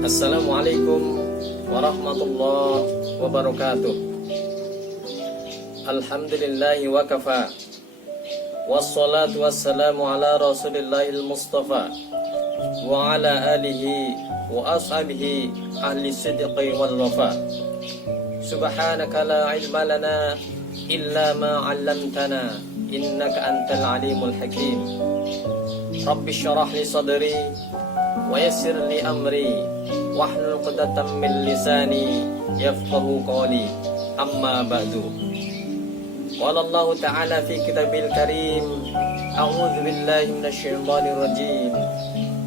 Assalamualaikum warahmatullahi wabarakatuh. Alhamdulillahi wa kafa. Wassalatu wassalamu ala rasulillahil mustafa wa ala alihi wa ashabihi ahli sidqi wal wafa. Subhanaka la ilma lana illa ma 'allamtana innaka antal alimul hakim. Rabbi syrah li sadri wa yassir li amri wahlul 'uqdatam min lisani yafqahu qawli. Amma ba'du. Qala Allah Ta'ala fi kitabil karim, a'udzu billahi minasyaitonir rajim.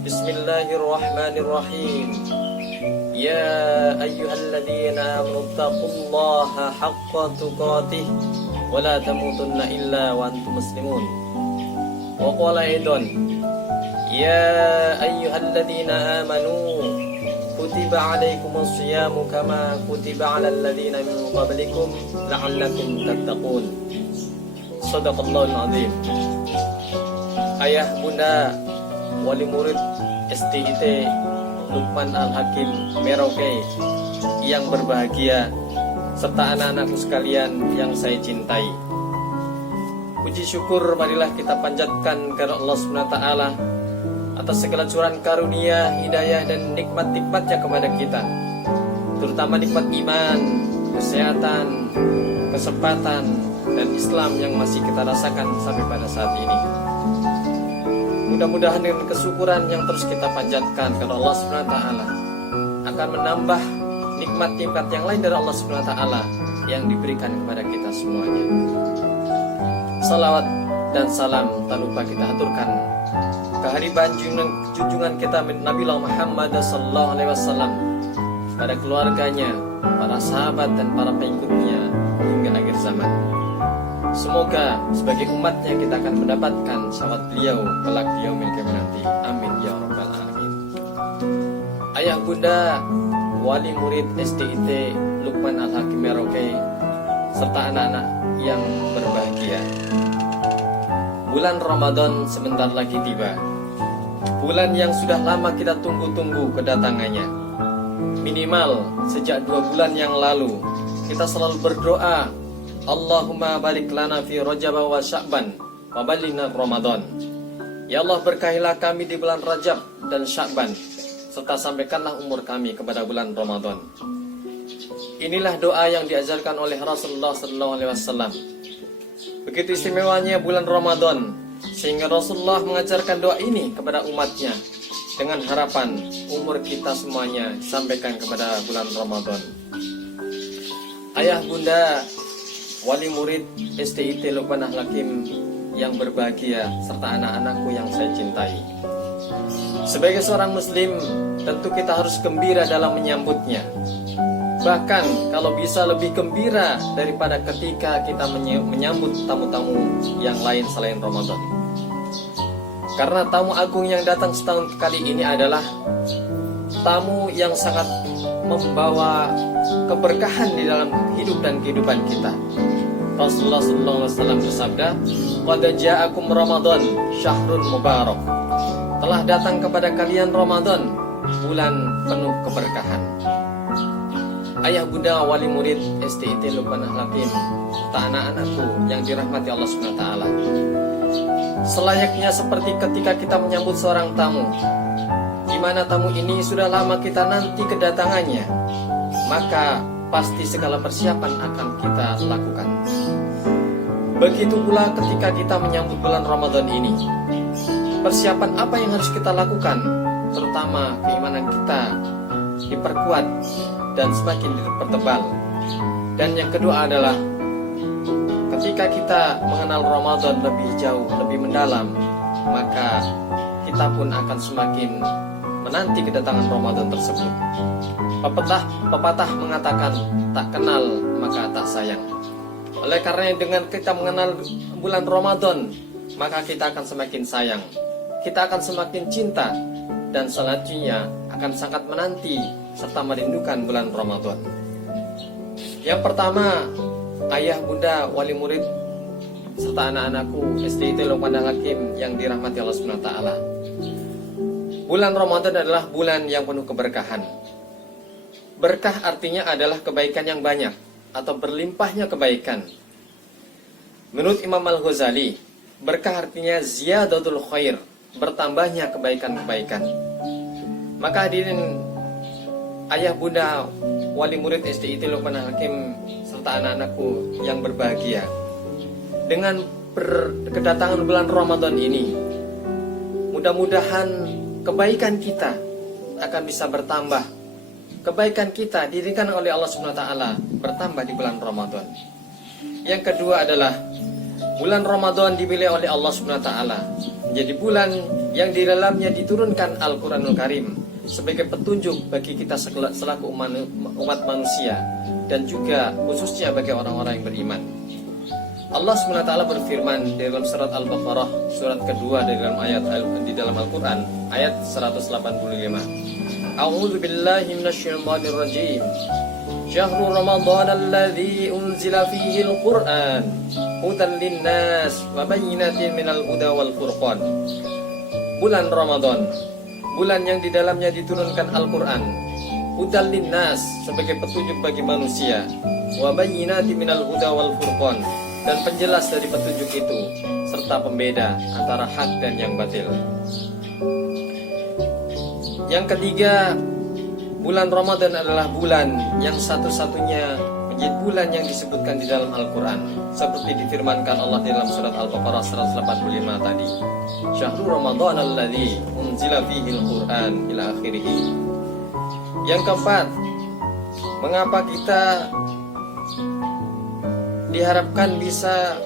Bismillahirrahmanirrahim. Ya ayyuhalladzina amanu taqullaha haqqa tuqatih wa la tamutunna illa wa antum muslimun. Wa qala aidan, ya ayyuhalladzina amanu kutiba alaikumus siyamu kama kutiba alal ladzina min qablikum la'allakum tattaqun. Shadaqallahul azim. Ayah, bunda, wali murid STIT Lukman Al-Hakim Merauke yang berbahagia, serta anak-anakku sekalian yang saya cintai. Puji syukur marilah kita panjatkan kepada Allah SWT atas segala curahan karunia, hidayah dan nikmat-nikmatnya kepada kita, terutama nikmat iman, kesehatan, kesempatan, dan Islam yang masih kita rasakan sampai pada saat ini. Mudah-mudahan dengan kesyukuran yang terus kita panjatkan kepada Allah SWT akan menambah nikmat-nikmat yang lain dari Allah SWT yang diberikan kepada kita semuanya. Salawat dan salam tak lupa kita aturkan kehadiran junjungan kita Nabi Muhammad SAW pada keluarganya, para sahabat dan para pengikutnya hingga akhir zaman. Semoga sebagai umatnya kita akan mendapatkan syafaat beliau kelak di yaumil qiyamah nanti. Amin ya rabbal alamin. Ayah, bunda, wali murid STIT Lukman Al-Hakim Merauke serta anak-anak yang berbahagia. Bulan Ramadan sebentar lagi tiba. Bulan yang sudah lama kita tunggu-tunggu kedatangannya. Minimal sejak 2 bulan yang lalu kita selalu berdoa, Allahumma barik lana fi Rajab wa Sya'ban wa ballighna Ramadan. Ya Allah, berkahilah kami di bulan Rajab dan Sya'ban, serta sampaikanlah umur kami kepada bulan Ramadan. Inilah doa yang diajarkan oleh Rasulullah SAW. Begitu istimewanya bulan Ramadan, sehingga Rasulullah mengajarkan doa ini kepada umatnya dengan harapan umur kita semuanya disampaikan kepada bulan Ramadan. Ayah, bunda, wali murid STIT Lukman Al-Hakim yang berbahagia serta anak-anakku yang saya cintai. Sebagai seorang muslim, tentu kita harus gembira dalam menyambutnya. Bahkan kalau bisa lebih gembira daripada ketika kita menyambut tamu-tamu yang lain selain Ramadan. Karena tamu agung yang datang setahun kali ini adalah tamu yang sangat membawa keberkahan di dalam hidup dan kehidupan kita. Rasulullah SAW bersabda, "Qad ja'akum Ramadan syahrun mubarak." Telah datang kepada kalian Ramadan, bulan penuh keberkahan. Ayah, bunda, wali murid STIT Lukman Al-Hakim serta anak-anakku yang dirahmati Allah SWT. Selayaknya seperti ketika kita menyambut seorang tamu, di mana tamu ini sudah lama kita nanti kedatangannya, maka pasti segala persiapan akan kita lakukan. Begitu pula ketika kita menyambut bulan Ramadan ini, persiapan apa yang harus kita lakukan? Terutama keimanan kita diperkuat dan semakin dipertebal. Dan yang kedua adalah ketika kita mengenal Ramadan lebih jauh, lebih mendalam, maka kita pun akan semakin menanti kedatangan Ramadan tersebut. Pepatah mengatakan, tak kenal maka tak sayang. Oleh karena dengan kita mengenal bulan Ramadan, maka kita akan semakin sayang, kita akan semakin cinta, dan selanjutnya akan sangat menanti serta merindukan bulan Ramadan. Yang pertama, ayah, bunda, wali murid serta anak-anakku STIT Lukman Al-Hakim yang dirahmati Allah SWT. Bulan Ramadan adalah bulan yang penuh keberkahan. Berkah artinya adalah kebaikan yang banyak atau berlimpahnya kebaikan. Menurut Imam Al-Ghazali, berkah artinya ziyadatul khair, bertambahnya kebaikan-kebaikan. Maka hadirin ayah bunda wali murid SDIT Luqman Hakim serta anak-anakku yang berbahagia, dengan kedatangan bulan Ramadan ini, mudah-mudahan kebaikan kita akan bisa bertambah. Kebaikan kita diberikan oleh Allah SWT bertambah di bulan Ramadan. Yang kedua adalah bulan Ramadan dipilih oleh Allah SWT menjadi bulan yang di dalamnya diturunkan Al-Quranul Karim sebagai petunjuk bagi kita selaku umat manusia, dan juga khususnya bagi orang-orang yang beriman. Allah SWT berfirman di dalam surat Al-Baqarah, surat kedua di dalam Al-Quran, ayat 185. A'udzu billahi minasyaitonir rajim. Syahrul Ramadan alladzi unzila fihi al-Qur'an hudan lin-nas wa bayyinatin minal huda wal furqan. Bulan Ramadan, bulan yang di dalamnya diturunkan Al-Quran, hudan lin-nas, sebagai petunjuk bagi manusia, wa bayyinatin minal huda wal furqan, dan penjelas dari petunjuk itu serta pembeda antara hak dan yang batil. Yang ketiga, bulan Ramadan adalah bulan yang satu-satunya menjadi bulan yang disebutkan di dalam Al-Quran, seperti difirmankan Allah di dalam surat Al-Baqarah 185 tadi. Syahrul Ramadan alladzi unzila fihi al-Quran ila akhirih. Yang keempat, mengapa kita diharapkan bisa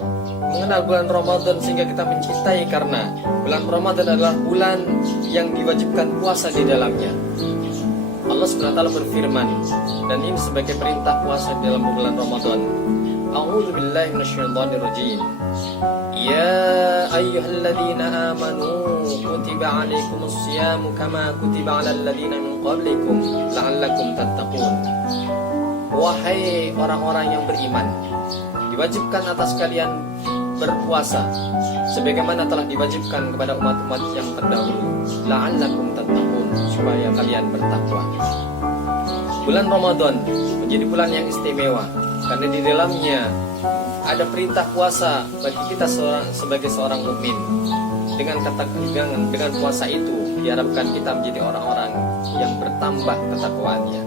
mengenal bulan Ramadan sehingga kita mencintai? Karena bulan Ramadan adalah bulan yang diwajibkan puasa di dalamnya. Allah SWT berfirman, dan ini sebagai perintah puasa di dalam bulan Ramadan. A'udzu billahi minasyaitonir rajim. Ya ayyuhalladzina amanu kutiba 'alaikumus syiyamu kama kutiba 'alal ladzina min qablikum la'allakum tattaqun. Wahai orang-orang yang beriman, diwajibkan atas kalian berpuasa sebagaimana telah diwajibkan kepada umat-umat yang terdahulu, la'allakum tattaqun, supaya kalian bertakwa. Bulan Ramadan menjadi bulan yang istimewa karena di dalamnya ada perintah puasa bagi kita sebagai seorang mukmin. Dengan puasa itu diharapkan kita menjadi orang-orang yang bertambah ketakwaannya.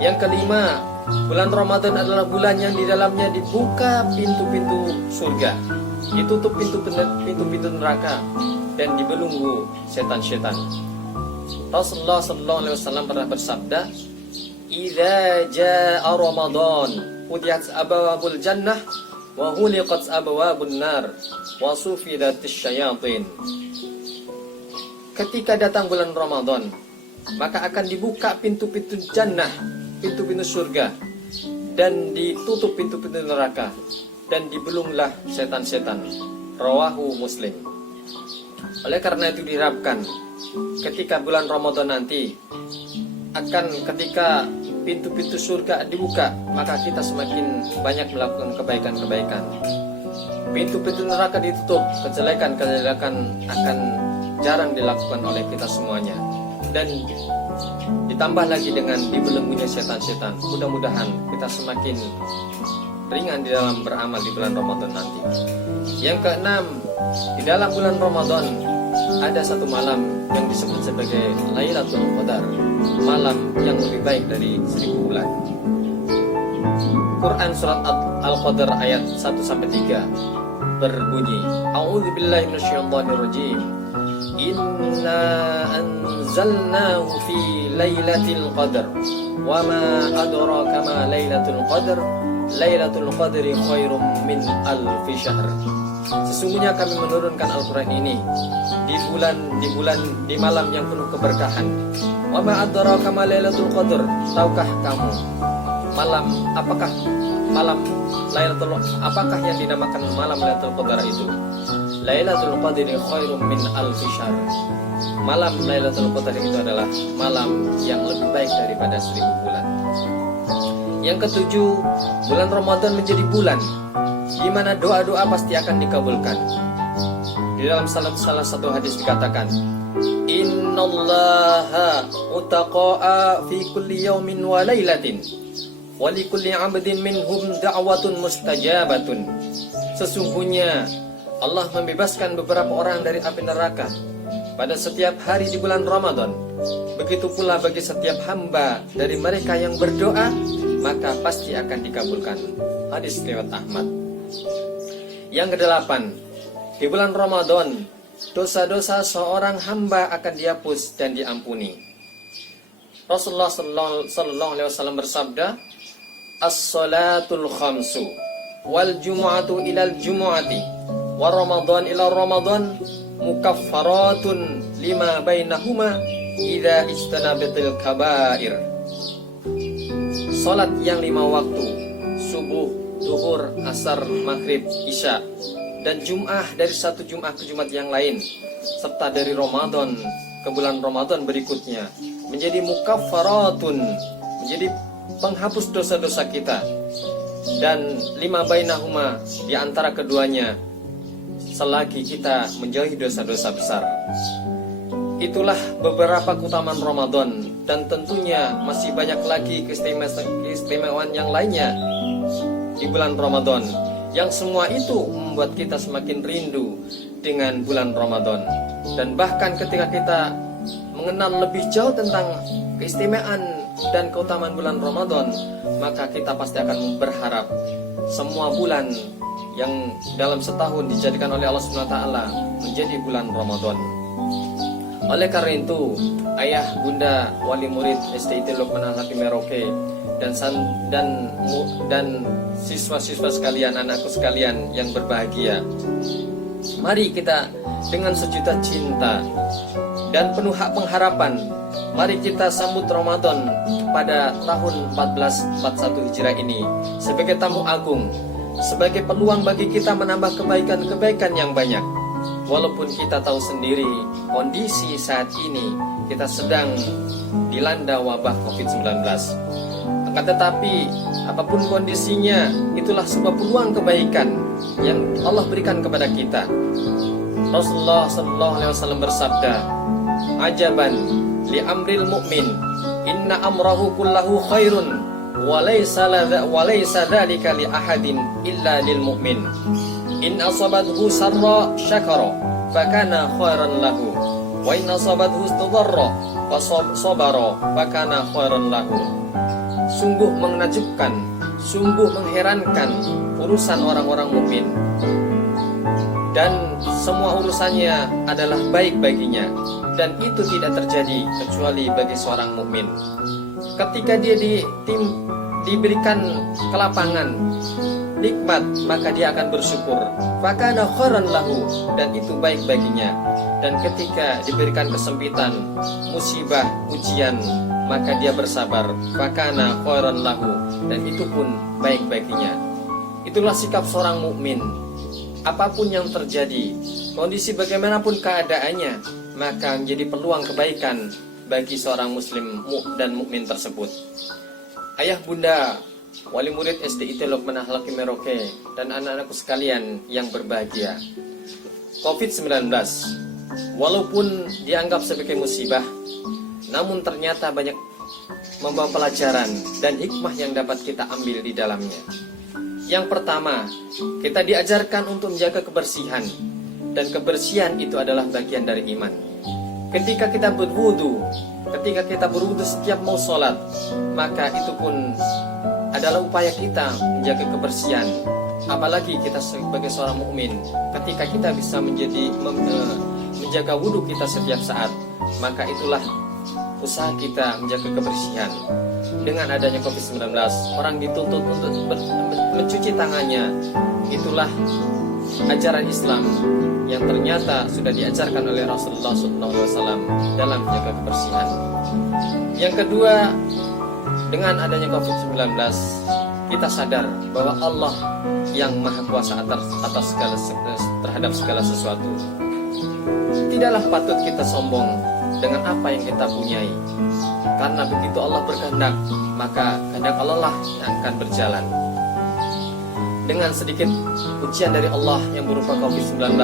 Yang kelima, bulan Ramadan adalah bulan yang di dalamnya dibuka pintu-pintu surga, ditutup pintu-pintu neraka, dan dibelenggu setan-setan. Rasulullah SAW pernah bersabda, "Idza jaa Ramadan, futihat abwabul jannah wa ghuliqat abwabun nar wa sufidatis syayatin." Ketika datang bulan Ramadan, maka akan dibuka pintu-pintu jannah, pintu-pintu surga, dan ditutup pintu-pintu neraka, dan dibelunglah setan-setan. Rawahu Muslim. Oleh karena itu diharapkan ketika bulan Ramadan nanti, ketika pintu-pintu surga dibuka, maka kita semakin banyak melakukan kebaikan-kebaikan. Pintu-pintu neraka ditutup, kejelekan-kejelekan akan jarang dilakukan oleh kita semuanya. Dan ditambah lagi dengan dibelenggunya setan-setan, mudah-mudahan kita semakin ringan di dalam beramal di bulan Ramadan nanti. Yang keenam, di dalam bulan Ramadan ada satu malam yang disebut sebagai Lailatul Qadar, malam yang lebih baik dari 1000 bulan. Quran surat Al-Qadar ayat 1-3 berbunyi, A'udzu billahi minasyaitonir rajim. Inna anzalnahu fi lailatul qadar wa ma adraka ma lailatul qadar. Lailatul qadri khairum min alfi syahr. Sesungguhnya kami menurunkan Al-Quran ini di malam yang penuh keberkahan. Wa ma adraka ma lailatul qadar. Tahukah kamu apakah yang dinamakan malam Lailatul Qadar itu? Lailatul Qadri khairum min alfi syahr. Malam Lailatul Qadar itu adalah malam yang lebih baik daripada 1000 bulan. Yang ketujuh, bulan Ramadan menjadi bulan di mana doa-doa pasti akan dikabulkan. Di dalam salah satu hadis dikatakan, innallaha utaqa'a fi kulli yawmin wa lailatin wa likulli 'abdin minhum da'watun mustajabatun. Sesungguhnya Allah membebaskan beberapa orang dari api neraka pada setiap hari di bulan Ramadan. Begitu pula bagi setiap hamba dari mereka yang berdoa, maka pasti akan dikabulkan. Hadis riwayat Ahmad. Yang kedelapan, di bulan Ramadan dosa-dosa seorang hamba akan dihapus dan diampuni. Rasulullah sallallahu alaihi wasallam bersabda, "As-salatul khamsu wal jumu'atu ilal jumu'ati wa Ramadan ila Ramadan mukaffaratun lima bainahuma idza istanabatil kabair." Salat yang 5 waktu, subuh, zuhur, asar, maghrib, isya, dan Jum'ah dari satu Jum'ah ke Jumat yang lain, serta dari Ramadan ke bulan Ramadan berikutnya, menjadi mukaffaratun, menjadi penghapus dosa-dosa kita. Dan lima bainahuma, di antara keduanya, selagi kita menjauhi dosa-dosa besar. Itulah beberapa keutamaan Ramadan, dan tentunya masih banyak lagi keistimewaan yang lainnya di bulan Ramadan, yang semua itu membuat kita semakin rindu dengan bulan Ramadan. Dan bahkan ketika kita mengenal lebih jauh tentang keistimewaan dan keutamaan bulan Ramadan, maka kita pasti akan berharap semua bulan yang dalam setahun dijadikan oleh Allah SWT menjadi bulan Ramadan. Oleh karena itu, ayah, bunda, wali murid STIT Luqman Al-Hakim Merauke dan siswa-siswa sekalian, anakku sekalian yang berbahagia, mari kita dengan sejuta cinta dan penuh hak pengharapan, mari kita sambut Ramadan pada tahun 1441 Hijrah ini sebagai tamu agung, sebagai peluang bagi kita menambah kebaikan-kebaikan yang banyak. Walaupun kita tahu sendiri kondisi saat ini kita sedang dilanda wabah COVID-19, akan tetapi apapun kondisinya, itulah sebuah peluang kebaikan yang Allah berikan kepada kita. Rasulullah SAW bersabda, "Ajaban li amril mu'min, inna amrahu kullahu khairun, wa laysa dzalika li ahadin illa lil mu'min. In asabathu sarra syakara, fakana khairan lahu, wa in asabathu dharar fa sabara, fakana khairan lahu." Sungguh menakjubkan, sungguh mengherankan urusan orang-orang mukmin, dan semua urusannya adalah baik baginya, dan itu tidak terjadi kecuali bagi seorang mukmin. Ketika dia diberikan kelapangan, nikmat, maka dia akan bersyukur, fakana khairan lahu, dan itu baik baginya. Dan ketika diberikan kesempitan, musibah, ujian, maka dia bersabar, fakana khairan lahu, dan itu pun baik baginya. Itulah sikap seorang mukmin. Apapun yang terjadi, kondisi bagaimanapun keadaannya, maka menjadi peluang kebaikan bagi seorang muslim dan mukmin tersebut. Ayah, bunda, wali murid SDIT Luqman Al-Hakim Merauke, dan anak-anakku sekalian yang berbahagia, COVID-19 walaupun dianggap sebagai musibah, namun ternyata banyak membawa pelajaran dan hikmah yang dapat kita ambil di dalamnya. Yang pertama, kita diajarkan untuk menjaga kebersihan, dan kebersihan itu adalah bagian dari iman. Ketika kita berwudu setiap mau sholat, maka itu pun adalah upaya kita menjaga kebersihan. Apalagi kita sebagai seorang mukmin, ketika kita bisa menjaga wudu kita setiap saat, maka itulah usaha kita menjaga kebersihan. Dengan adanya COVID-19, orang dituntut untuk mencuci tangannya. Itulah ajaran Islam yang ternyata sudah diajarkan oleh Rasulullah SAW dalam menjaga kebersihan. Yang kedua, dengan adanya COVID-19, kita sadar bahwa Allah yang maha kuasa terhadap segala sesuatu. Tidaklah patut kita sombong dengan apa yang kita punyai, karena begitu Allah berkehendak, maka kehendak Allah lah yang akan berjalan. Dengan sedikit ujian dari Allah yang berupa COVID-19,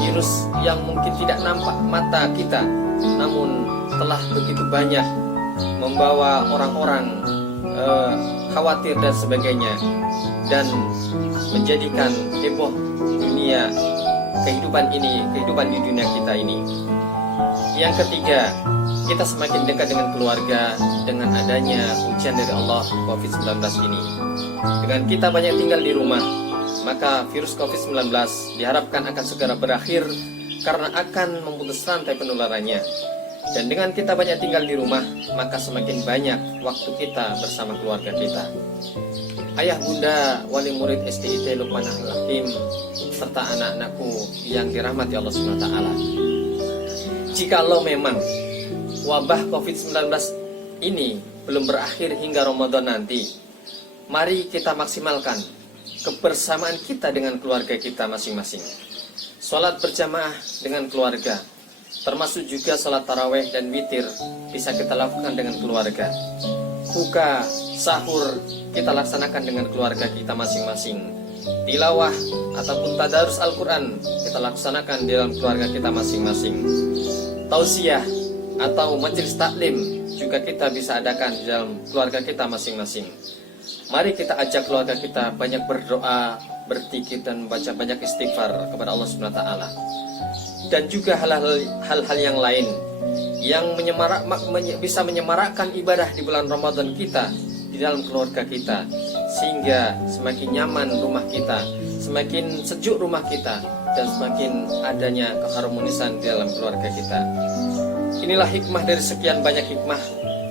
virus yang mungkin tidak nampak mata kita, namun telah begitu banyak membawa orang-orang khawatir dan sebagainya, dan menjadikan heboh dunia kehidupan di dunia kita ini. Yang ketiga, kita semakin dekat dengan keluarga dengan adanya ujian dari Allah COVID-19 ini. Dengan kita banyak tinggal di rumah, maka virus COVID-19 diharapkan akan segera berakhir karena akan memutus rantai penularannya. Dan dengan kita banyak tinggal di rumah, maka semakin banyak waktu kita bersama keluarga kita. Ayah bunda, wali murid STIT Luqman Al-Hakim, serta anak-anakku yang dirahmati Allah SWT. Jikalau memang wabah COVID-19 ini belum berakhir hingga Ramadan nanti, mari kita maksimalkan kebersamaan kita dengan keluarga kita masing-masing. Sholat berjamaah dengan keluarga, termasuk juga sholat taraweh dan witir, bisa kita lakukan dengan keluarga. Buka, sahur, kita laksanakan dengan keluarga kita masing-masing. Tilawah ataupun tadarus Al-Quran, kita laksanakan di dalam keluarga kita masing-masing. Tausiah atau majelis taklim juga kita bisa adakan di dalam keluarga kita masing-masing. Mari kita ajak keluarga kita banyak berdoa, berzikir dan membaca banyak istighfar kepada Allah SWT. Dan juga hal-hal yang lain yang bisa menyemarakkan ibadah di bulan Ramadan kita di dalam keluarga kita, sehingga semakin nyaman rumah kita, semakin sejuk rumah kita, dan semakin adanya keharmonisan di dalam keluarga kita. Inilah hikmah dari sekian banyak hikmah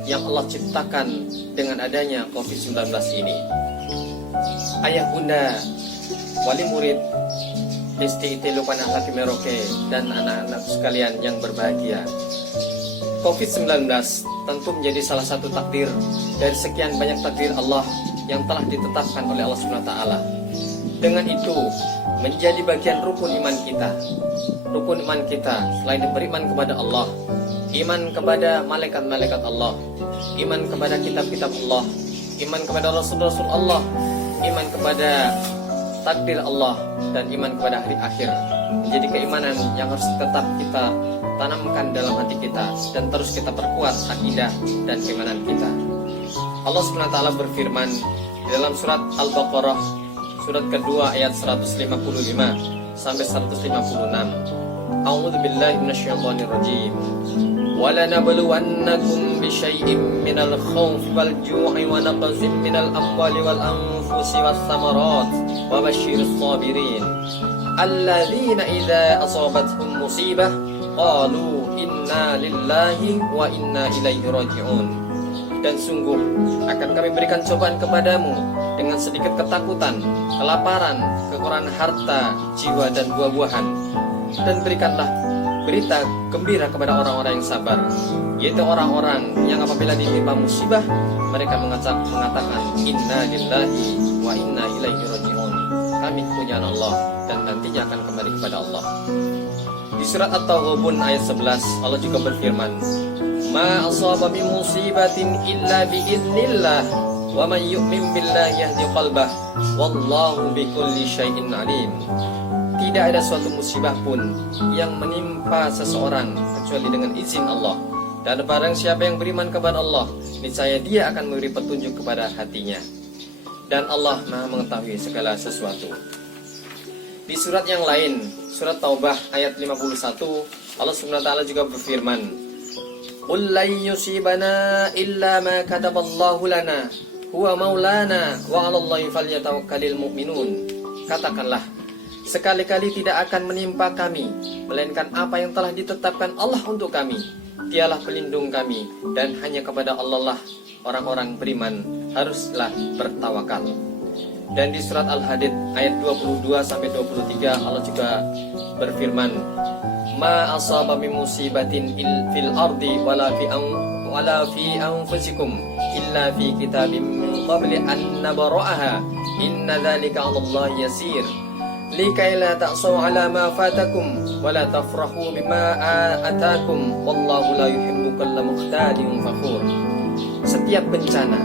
yang Allah ciptakan dengan adanya COVID-19 ini. Ayah bunda, wali murid STIT Luqman Al-Hakim Merauke, dan anak-anak sekalian yang berbahagia, COVID-19 tentu menjadi salah satu takdir dari sekian banyak takdir Allah yang telah ditetapkan oleh Allah SWT. Dengan itu menjadi bagian rukun iman kita. Rukun iman kita selain beriman kepada Allah, iman kepada malaikat-malaikat Allah, iman kepada kitab-kitab Allah, iman kepada Rasul-Rasul Allah, iman kepada takdir Allah, dan iman kepada hari akhir. Menjadi keimanan yang harus tetap kita tanamkan dalam hati kita, dan terus kita perkuat akidah dan keimanan kita. Allah SWT berfirman di dalam surat Al-Baqarah, surat kedua ayat 155 sampai 156. A'udzu billahi minasyaitonir rajim. وَلَنَبْلُوَنَّكُمْ بِشَيْءٍ مِنَ الْخَوْفِ وَالْجُوعِ وَنَقْصٍ مِنَ الْأَمْوَالِ وَالْأَنفُسِ وَالثَّمَرَاتِ وَبَشِّرِ الصَّابِرِينَ الَّذِينَ إِذَا أَصَابَتْهُمْ مُصِيبَةٌ قَالُوا إِنَّا لِلَّهِ وَإِنَّا إِلَيْهِ رَاجِعُونَ. Dan sungguh akan kami berikan cobaan kepadamu dengan sedikit ketakutan, kelaparan, kekurangan harta, jiwa, dan buah-buahan. Dan berikanlah berita gembira kepada orang-orang yang sabar, yaitu orang-orang yang apabila ditimpa musibah, mereka mengatakan inna lillahi wa inna ilaihi raji'un. Kami punya Allah dan nantinya akan kembali kepada Allah. Di surat At-Taghabun ayat 11 Allah juga berfirman, ma asaba min musibatin illa biiznillah wa man yu'min billahi yahdi qalbah wallahu bikulli syai'in alim. Tidak ada suatu musibah pun yang menimpa seseorang kecuali dengan izin Allah. Dan barang siapa yang beriman kepada Allah, niscaya dia akan memberi petunjuk kepada hatinya. Dan Allah Maha mengetahui segala sesuatu. Di surat yang lain, surat Taubah ayat 51, Allah SWT juga berfirman, qul lan yusibana illa ma kataballahu lana huwa maulana wa 'alallahi falyatawakkalul mu'minun. Katakanlah, sekali-kali tidak akan menimpa kami melainkan apa yang telah ditetapkan Allah untuk kami. Dialah pelindung kami, dan hanya kepada Allah lah orang-orang beriman haruslah bertawakal. Dan di surat Al-Hadid ayat 22 sampai 23 Allah juga berfirman, ma asaba min musibatin fil ardi wala fi anfusikum illa fi kitabim min qabli an nabra'aha inna dzalika 'alallahi yasir. Likai la ta'saw ala ma fatakum wa la tafrahu bima atakum wallahu la yuhibbu kulla mukhtalin fakhur. Setiap bencana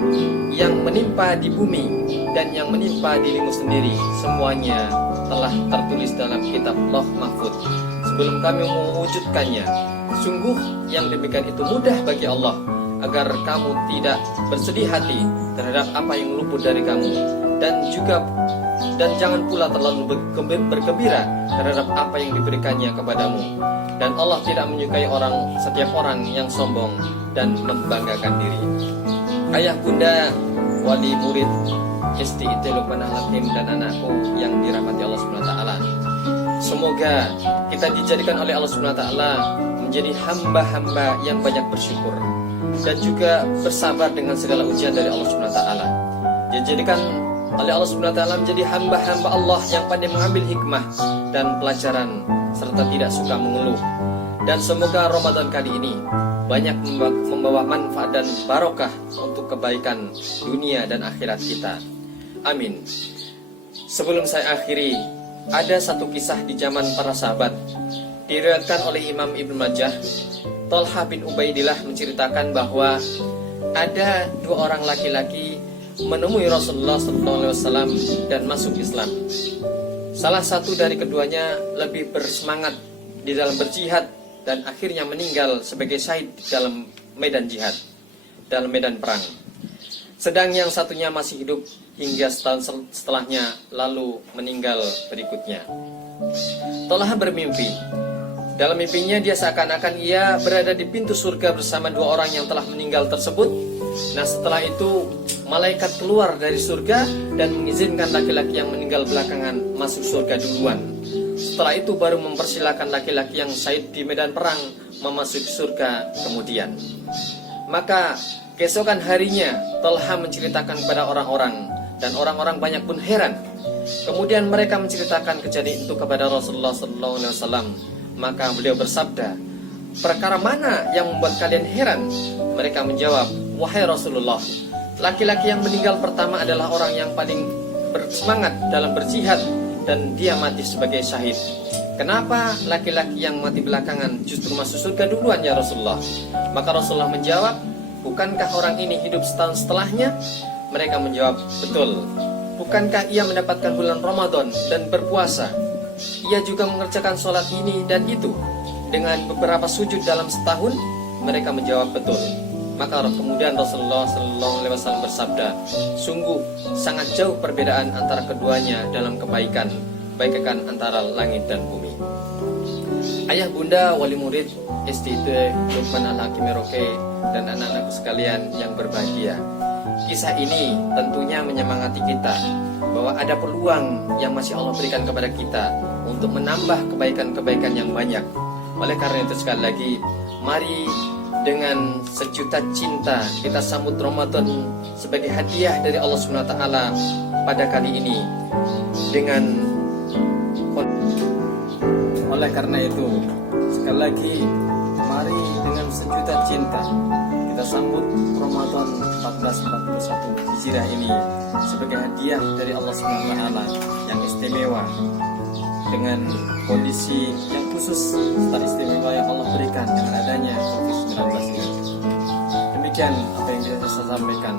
yang menimpa di bumi dan yang menimpa dirimu sendiri, semuanya telah tertulis dalam kitab Lauh Mahfuz, sebelum kami mewujudkannya. Sungguh yang demikian itu mudah bagi Allah, agar kamu tidak bersedih hati terhadap apa yang luput dari kamu, dan jangan pula terlalu bergembira terhadap apa yang diberikannya kepadamu. Dan Allah tidak menyukai setiap orang yang sombong dan membanggakan diri. Ayah, bunda, wali murid STIT Luqman Al-Hakim dan anakku yang dirahmati Allah SWT, semoga kita dijadikan oleh Allah SWT menjadi hamba-hamba yang banyak bersyukur dan juga bersabar dengan segala ujian dari Allah SWT. Dijadikan oleh Allah SWT menjadi hamba-hamba Allah yang pandai mengambil hikmah dan pelajaran serta tidak suka mengeluh. Dan semoga Ramadan kali ini banyak membawa manfaat dan barokah untuk kebaikan dunia dan akhirat kita. Amin. Sebelum saya akhiri, ada satu kisah di zaman para sahabat, diriwayatkan oleh Imam Ibnu Majah. Thalhah bin Ubaidillah menceritakan bahwa ada dua orang laki-laki menemui Rasulullah SAW dan masuk Islam. Salah satu dari keduanya lebih bersemangat di dalam berjihad dan akhirnya meninggal sebagai syahid dalam medan jihad, dalam medan perang. Sedang yang satunya masih hidup hingga setahun setelahnya, lalu meninggal berikutnya. Thalhah bermimpi. Dalam mimpinya dia seakan-akan ia berada di pintu surga bersama dua orang yang telah meninggal tersebut. Nah, setelah itu malaikat keluar dari surga dan mengizinkan laki-laki yang meninggal belakangan masuk surga duluan. Setelah itu baru mempersilahkan laki-laki yang syahid di medan perang memasuki surga kemudian. Maka keesokan harinya Thalhah menceritakan kepada orang-orang, dan orang-orang banyak pun heran. Kemudian mereka menceritakan kejadian itu kepada Rasulullah SAW. Maka beliau bersabda, perkara mana yang membuat kalian heran? Mereka menjawab, wahai Rasulullah, laki-laki yang meninggal pertama adalah orang yang paling bersemangat dalam berjihad dan dia mati sebagai syahid. Kenapa laki-laki yang mati belakangan justru masuk surga duluan ya Rasulullah? Maka Rasulullah menjawab, bukankah orang ini hidup setahun setelahnya? Mereka menjawab, betul. Bukankah ia mendapatkan bulan Ramadan dan berpuasa? Ia juga mengerjakan sholat ini dan itu dengan beberapa sujud dalam setahun? Mereka menjawab, betul. Maka kemudian Rasulullah SAW bersabda, sungguh sangat jauh perbedaan antara keduanya dalam kebaikan, bagaikan antara langit dan bumi. Ayah, bunda, wali murid STIT Luqman Al-Hakim Merauke dan anak-anakku sekalian yang berbahagia, kisah ini tentunya menyemangati kita bahwa ada peluang yang masih Allah berikan kepada kita untuk menambah kebaikan-kebaikan yang banyak. Oleh karena itu sekali lagi, mari dengan sejuta cinta kita sambut Ramadan sebagai hadiah dari Allah SWT pada kali ini. Oleh karena itu sekali lagi, mari dengan sejuta cinta kita sambut Ramadan 1441 Hijriah ini sebagai hadiah dari Allah SWT yang istimewa, dengan kondisi yang khusus serta istimewa yang Allah berikan dengan adanya COVID-19 ini. Demikian apa yang saya sampaikan.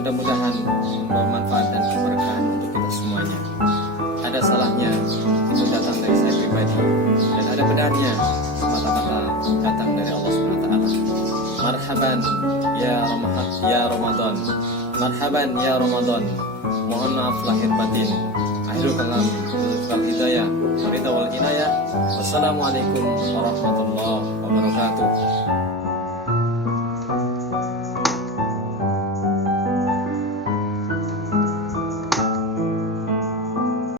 Mudah-mudahan membawa manfaat dan keberkahan untuk kita semuanya. Ada salahnya itu datang dari saya pribadi, dan ada benarnya semata-mata datang dari Allah SWT. Marhaban ya Ramadan, marhaban ya Ramadan. Mohon maaf lahir batin. Akhirul kalam, wal hidayah, waridha wal inayah. Wassalamualaikum warahmatullahi